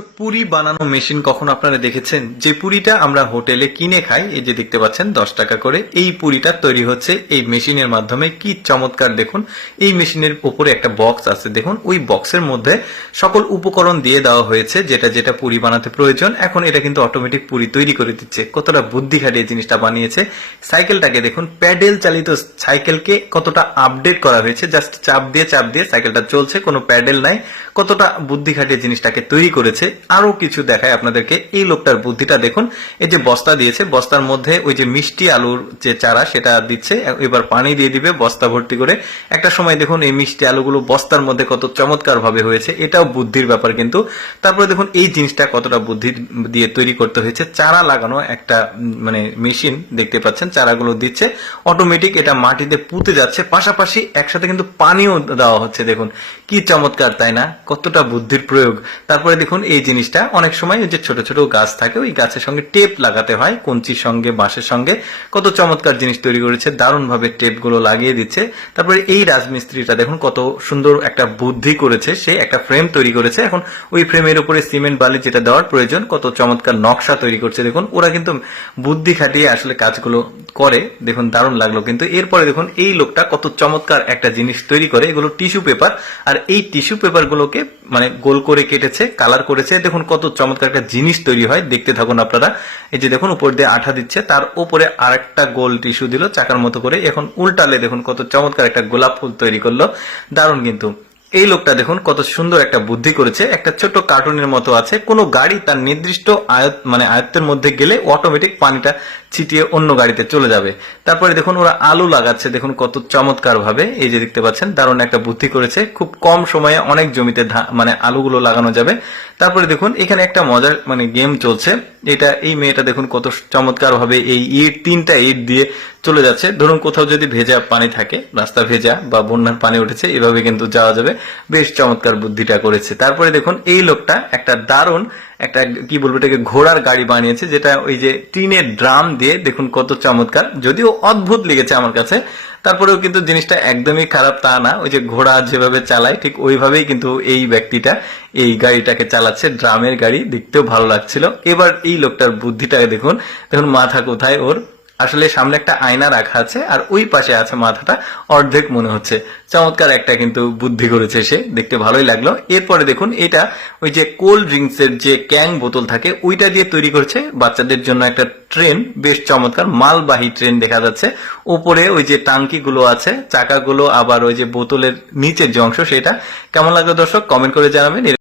পুরি বানানো মেশিন কখন আপনারা দেখেছেন? যে পুরিটা আমরা হোটেলে কিনে খাই, এই যে দেখতে পাচ্ছেন, দশ টাকা করে। এই পুরিটা তৈরি হচ্ছে এই মেশিনের মাধ্যমে। কি চমৎকার, দেখুন। এই মেশিনের উপরে একটা বক্স আছে, দেখুন। ওই বক্সের মধ্যে সকল উপকরণ দিয়ে দেওয়া হয়েছে, যেটা যেটা পুরি বানাতে প্রয়োজন। এখন এটা কিন্তু অটোমেটিক পুরি তৈরি করে দিচ্ছে। কতটা বুদ্ধি খাটিয়ে জিনিসটা বানিয়েছে। সাইকেলটাকে দেখুন, প্যাডেল চালিত সাইকেলকে কতটা আপডেট করা হয়েছে। জাস্ট চাপ দিয়ে চাপ দিয়ে সাইকেলটা চলছে, কোনো প্যাডেল নাই। কতটা বুদ্ধি খাটিয়ে জিনিসটাকে তৈরি করেছে। আরও কিছু দেখায় আপনাদেরকে। এই লোকটার বুদ্ধিটা দেখুন। এই যে বস্তা দিয়েছে, বস্তার মধ্যে ওই যে মিষ্টি আলুর যে চারা, সেটা দিচ্ছে। এবার পানি দিয়ে দিবে, বস্তা ভর্তি করে। একটা সময় দেখুন, এই মিষ্টি আলুগুলো বস্তার মধ্যে কত চমৎকার ভাবে হয়েছে। এটাও বুদ্ধির ব্যাপার কিন্তু। তারপরে দেখুন, এই জিনিসটা কতটা বুদ্ধি দিয়ে তৈরি করতে হয়েছে। চারা লাগানো একটা মানে মেশিন দেখতে পাচ্ছেন। চারাগুলো দিচ্ছে। অটোমেটিক এটা মাটিতে পুঁতে যাচ্ছে। পাশাপাশি একসাথে কিন্তু পানিও দেওয়া হচ্ছে। দেখুন, কি চমৎকার, তাই না? কতটা বুদ্ধির প্রয়োগ। তারপরে দেখুন এই জিনিসটা অনেক সময় যে ছোট ছোট গাছ থাকে, ওই গাছের সঙ্গে টেপ লাগাতে হয়, কঞ্চির সঙ্গে, বাঁশের সঙ্গে। কত চমৎকার জিনিস তৈরি করেছে দারুণ ভাবে টেপগুলো লাগিয়ে দিচ্ছে। তারপরে এই রাজমিস্ত্রিটা দেখুন কত সুন্দর একটা বুদ্ধি করেছে, সে একটা ফ্রেম তৈরি করেছে। এখন ওই ফ্রেমের উপরে সিমেন্ট, বালি যেটা দেওয়ার প্রয়োজন, কত চমৎকার নকশা তৈরি করছে। দেখুন, ওরা কিন্তু বুদ্ধি খাটিয়ে আসলে কাজগুলো করে, দেখুন দারুণ লাগল। কিন্তু এরপরে দেখুন, এই লোকটা কত চমৎকার একটা জিনিস তৈরি করে, এগুলো টিস্যু পেপার। আর এই টিস্যু পেপার গুলোকে মানে গোল করে কেটেছে, কালার করেছে। দেখুন কত চমৎকার একটা জিনিস তৈরি হয়, দেখতে থাকুন আপনারা। এই যে দেখুন, উপর দিয়ে আঠা দিচ্ছে, তার উপরে আরেকটা গোল টিস্যু দিল চাকার মতো করে। এখন উল্টালে দেখুন কত চমৎকার একটা গোলাপ ফুল তৈরি করল। দারুণ কিন্তু। এই লোকটা দেখুন কত সুন্দর একটা বুদ্ধি করেছে। একটা ছোট কার্টুনের মতো আছে। কোনো গাড়ি তার নির্দিষ্ট আয়ত মানে আয়ত্তের মধ্যে গেলে অটোমেটিক পানিটা ছিটিয়ে অন্য গাড়িতে চলে যাবে। তারপরে দেখুন ওরা আলু লাগাচ্ছে। দেখুন কত চমৎকার ভাবে এই যে দেখতে পাচ্ছেন, দারুণ একটা বুদ্ধি করেছে। খুব কম সময়ে অনেক জমিতে মানে আলুগুলো লাগানো যাবে। তারপরে দেখুন, এখানে একটা মজার মানে গেম চলছে। এটা, এই মেয়েটা দেখুন কত চমৎকার ভাবে এই ইট, তিনটা ইট দিয়ে চলে যাচ্ছে। ধরুন কোথাও যদি ভেজা পানি থাকে, রাস্তা ভেজা বা বন্যার পানি উঠেছে, এভাবে কিন্তু যাওয়া যাবে। বেশ চমৎকার বুদ্ধিটা করেছে। তারপরে দেখুন, এই লোকটা একটা দারুণ, একটা, কি বলব এটাকে, ঘোড়ার গাড়ি বানিয়েছে, যেটা ওই যে টিনের ড্রাম দিয়ে দেখুন কত চমৎকার। যদিও অদ্ভুত লেগেছে আমার কাছে তারপরেও কিন্তু জিনিসটা একদমই খারাপ তা না। ওই যে ঘোড়া যেভাবে চালায়, ঠিক ওইভাবেই কিন্তু এই ব্যক্তিটা এই গাড়িটাকে চালাচ্ছে। ড্রামের গাড়ি, দেখতেও ভালো লাগছিল। এবার এই লোকটার বুদ্ধিটাকে দেখুন। দেখুন, মাথা কোথায় ওর? আসলে সামনে একটা আয়না রাখা আছে, আর ওই পাশে আছে মাথাটা অর্ধেক মনে হচ্ছে। চমৎকার একটা কিন্তু বুদ্ধি করেছে সে, দেখতে ভালোই লাগল। এরপরে দেখুন, এটা ওই যে কোল্ড ড্রিঙ্কস এর যে ক্যাং বোতল থাকে, ওইটা দিয়ে তৈরি করছে বাচ্চাদের জন্য একটা ট্রেন, বেশ চমৎকার মালবাহী ট্রেন দেখা যাচ্ছে। উপরে ওই যে টাঙ্কি গুলো আছে, চাকাগুলো আবার ওই যে বোতলের নিচের যে অংশ, সেটা কেমন লাগল দর্শক? কমেন্ট করে জানাবেন।